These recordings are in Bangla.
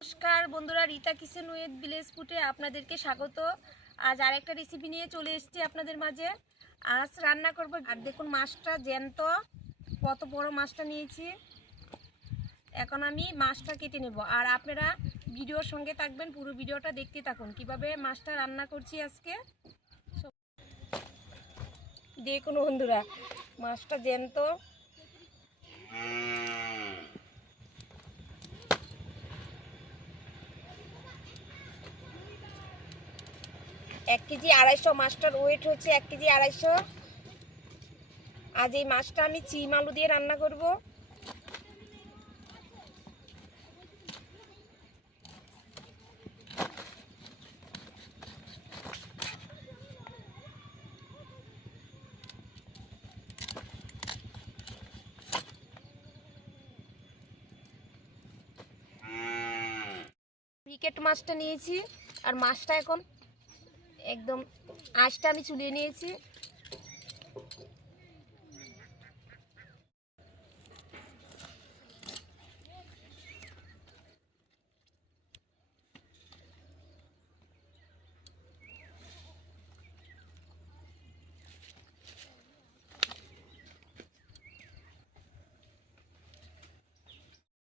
নমস্কার বন্ধুরা, রিতা কিচেন উইথ ভিলেজ ফুডে আপনাদেরকে স্বাগত। আজ আরেকটা রেসিপি নিয়ে চলে এসেছি আপনাদের মাঝে। আজ রান্না করব। আর দেখুন মাছটা জ্যান্ত, কত বড় মাছটা নিয়েছি। এখন আমি মাছটা কেটে নেব, আর আপনারা ভিডিওর সঙ্গে থাকবেন, পুরো ভিডিওটা দেখতে থাকুন কিভাবে মাছটা রান্না করছি আজকে। দেখুন বন্ধুরা, মাছটা জ্যান্ত। এক কেজি 250, মাছটার ওয়েট হচ্ছে 1 কেজি 250। আজ এই মাছটা আমি চিম আলু দিয়ে রান্না করব। ব্রিকেট মাছটা নিয়েছি, আর মাছটা এখন একদম আঁশটা আমি চুলিয়ে নিয়েছি।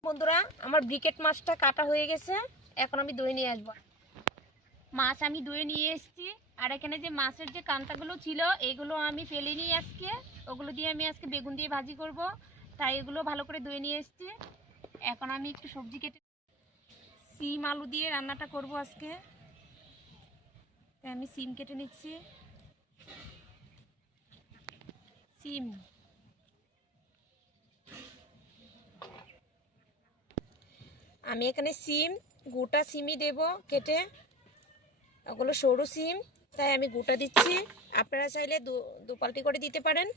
বন্ধুরা, আমার ব্রিকেট মাছটা কাটা হয়ে গেছে। এখন আমি ধুয়ে নিয়ে আসবো। মাছ আমি ধুয়ে নিয়ে এসেছি, আর এখানে যে মাছের যে কাঁটাগুলো ছিল এগুলো আমি ফেলে নিই আজকে। ওগুলো দিয়ে আমি আজকে বেগুন দিয়ে ভাজি করব, তাই এগুলো ভালো করে ধুয়ে নিয়ে এসেছি। এখন আমি একটু সবজি কেটে সিম আলু দিয়ে রান্নাটা করব আজকে, তাই আমি সিম কেটে নিচ্ছি। সিম আমি এখানে সিম গোটা সিমই দেব কেটে। ওগুলো সরু সিম, তাই আমি গোটা দিচ্ছি। আপনারা চাইলে দু পাল্টি করে দিতে পারেন।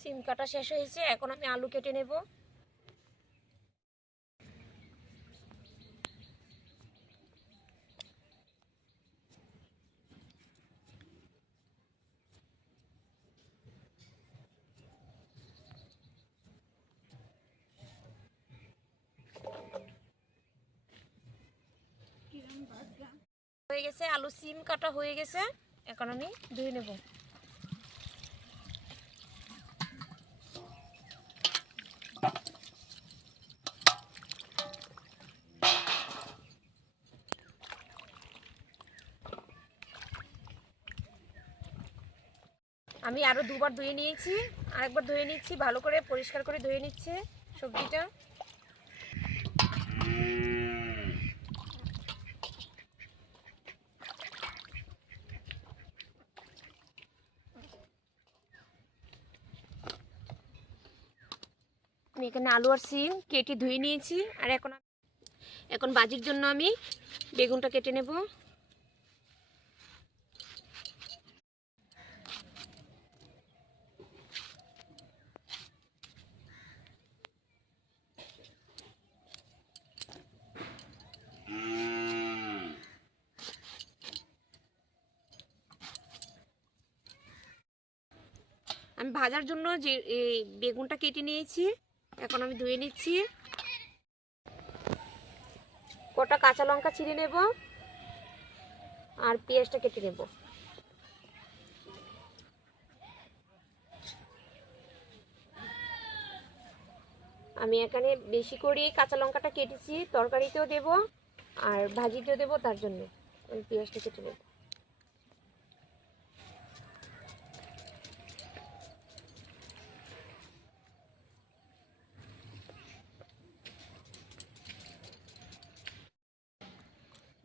সিম কাটা শেষ হয়েছে, এখন আমি আলু কেটে নেব। হয়ে গেছে, আলু সিম কাটা হয়ে গেছে। এখন আমি ধুয়ে নেব। আমি আরো দুবার ধুয়ে নিয়েছি, আরেকবার ধুয়ে নিচ্ছি, ভালো করে পরিষ্কার করে ধুয়ে নিচ্ছে সবজিটা। আমি এখানে আলু আর সিম কেটে ধুয়ে নিয়েছি, আর এখন ভাজির জন্য আমি বেগুনটা কেটে নেব। আমি ভাজার জন্য যে বেগুনটা কেটে নিয়েছি, এখন আমি ধুয়ে নিচ্ছি। কটা কাঁচা লঙ্কা ছিঁড়ে নেব, আর পেঁয়াজটা কেটে নেব। আমি এখানে বেশি করে কাঁচা লঙ্কাটা কেটেছি, তরকারিতেও দেব আর ভাজিতেও দেব, তার জন্য আমি পেঁয়াজটা কেটে নেব।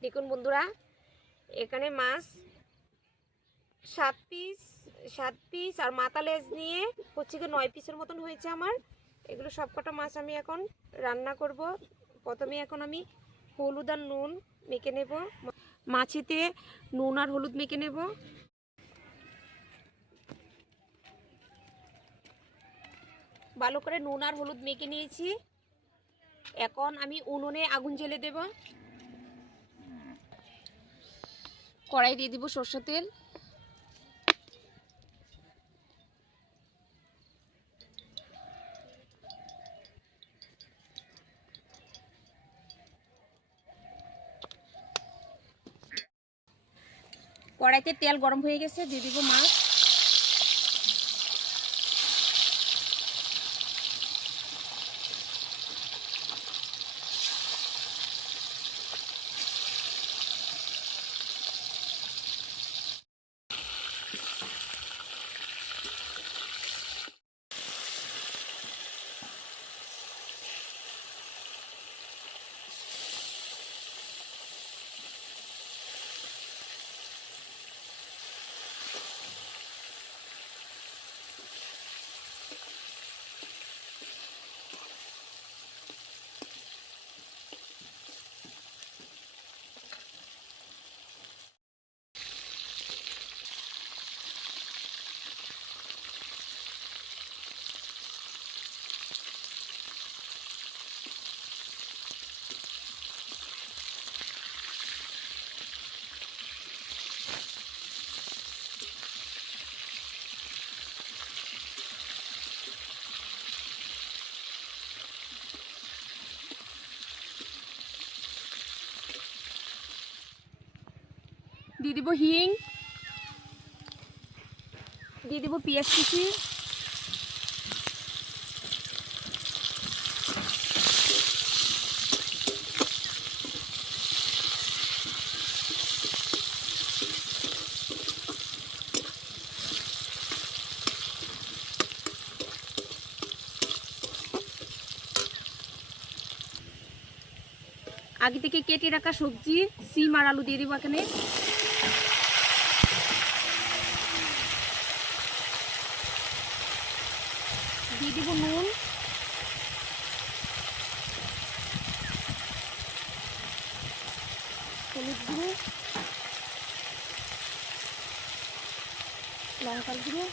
দেখুন বন্ধুরা, এখানে মাছ 7 পিস আর মাথা লেজ নিয়ে হচ্ছে কি 9 পিসের মতন হয়েছে আমার। এগুলো সবকটা মাছ আমি এখন রান্না করব। প্রথমে এখন আমি হলুদ আর নুন মেখে নেব। মাছেতে নুন আর হলুদ মেখে নেব। ভালো করে নুন আর হলুদ মেখে নিয়েছি। এখন আমি উনুনে আগুন জ্বেলে দেব। কড়াই দিয়ে দিব সরষের তেল। কড়াইতে তেল গরম হয়ে গেছে, দিয়ে দিব মাছ। দিয়ে দিব হিং, দিয়ে দিব পেঁয়াজ কুচি, আগে থেকে কেটে রাখা সবজি সিম আর আলু দিয়ে দিব এখানে। দিয়ে দিব নুন, হলুদ গুঁড়ো, লঙ্কার গুঁড়ো,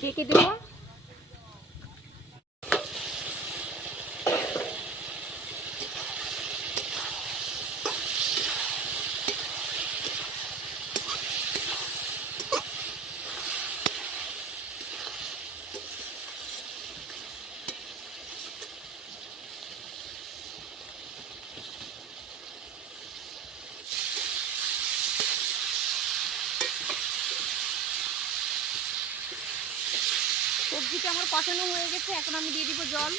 ঢেকে দেব। সবজিটা আমার কষানো হয়ে গেছে, এখন আমি দিয়ে দিব জল।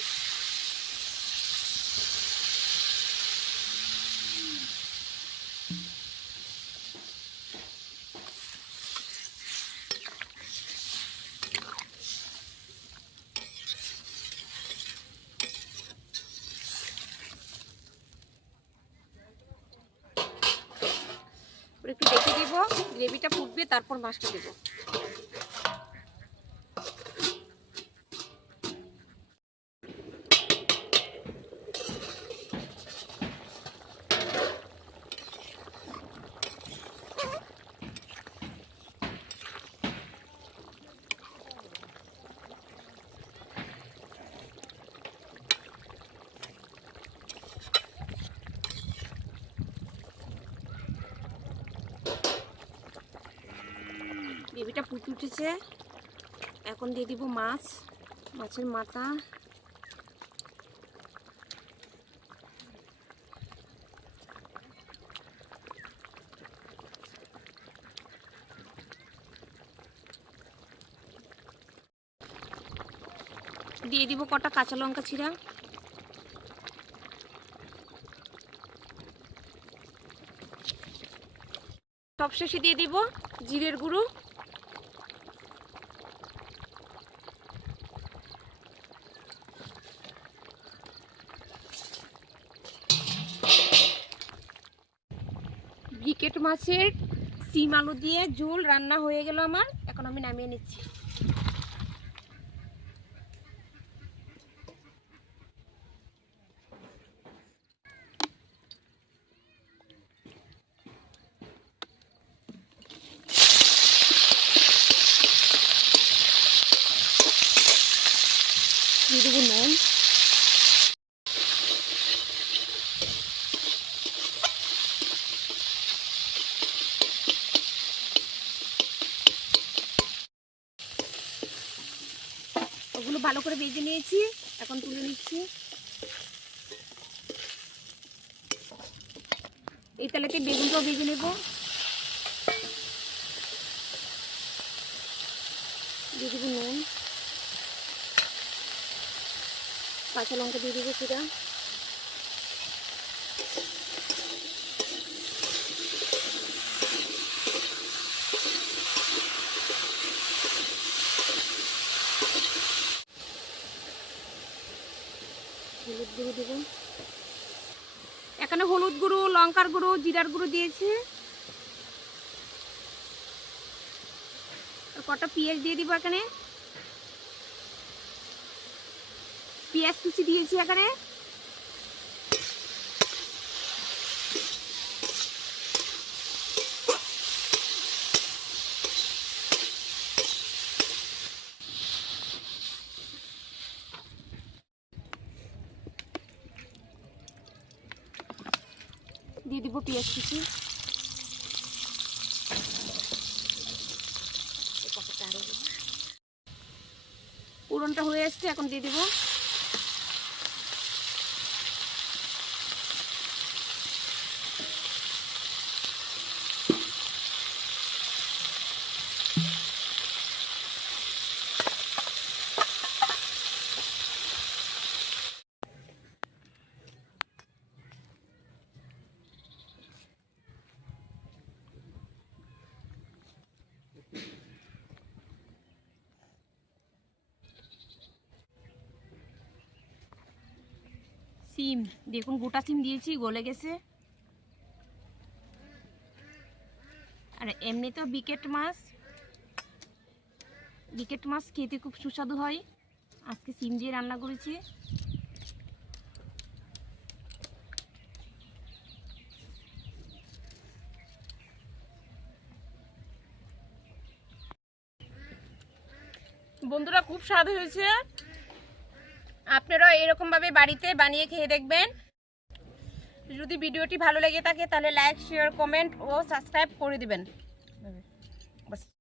একটু দেখে দিব, গ্রেভিটা ফুটবে, তারপর মাছটা দেবো। গ্রেভিটা ফুটে উঠেছে, এখন দিয়ে দিব মাছ, মাছের মাথা, দিয়ে দিব কটা কাঁচা লঙ্কা ছিঁড়া, সবশেষে দিয়ে দিব জিরের গুঁড়ো, ব্রিকেট মাছের সিম আলু দিয়ে ঝোল রান্না হয়ে গেল আমার, এখন আমি নামিয়ে নিচ্ছি। দিয়ে দেবো নুন, ওগুলো ভালো করে ভেজে নিয়েছি, এখন তুলে নিচ্ছি। এই তেলেতে বেগুনটাও ভেজে নেব। দিয়ে দেবো নুন, কাঁচা লঙ্কা দিয়ে দেবো সেটা, হলুদ গুঁড়ো দেবো। এখানে হলুদ গুঁড়ো, লঙ্কার গুঁড়ো, জিরার গুঁড়ো দিয়েছি। কটা পেঁয়াজ দিয়ে দিব, এখানে পেঁয়াজ কুচি দিয়েছি এখানে। দিয়ে দিব পেঁয়াজ কুচি। পুরনটা হয়ে আসছে, এখন দিয়ে দেব সিম। দেখুন গোটা সিম দিয়েছি, গলে গেছে। আর এমনি তো বিকেট মাছ খেতে খুব সুস্বাদু হয়। আজকে সিম দিয়ে রান্না করেছি। বন্ধুরা, খুব স্বাদ হয়েছে। আপনারা এরকমভাবে বাড়িতে বানিয়ে খেয়ে দেখবেন। যদি ভিডিওটি ভালো লেগে থাকে তাহলে লাইক, শেয়ার, কমেন্ট ও সাবস্ক্রাইব করে দিবেন।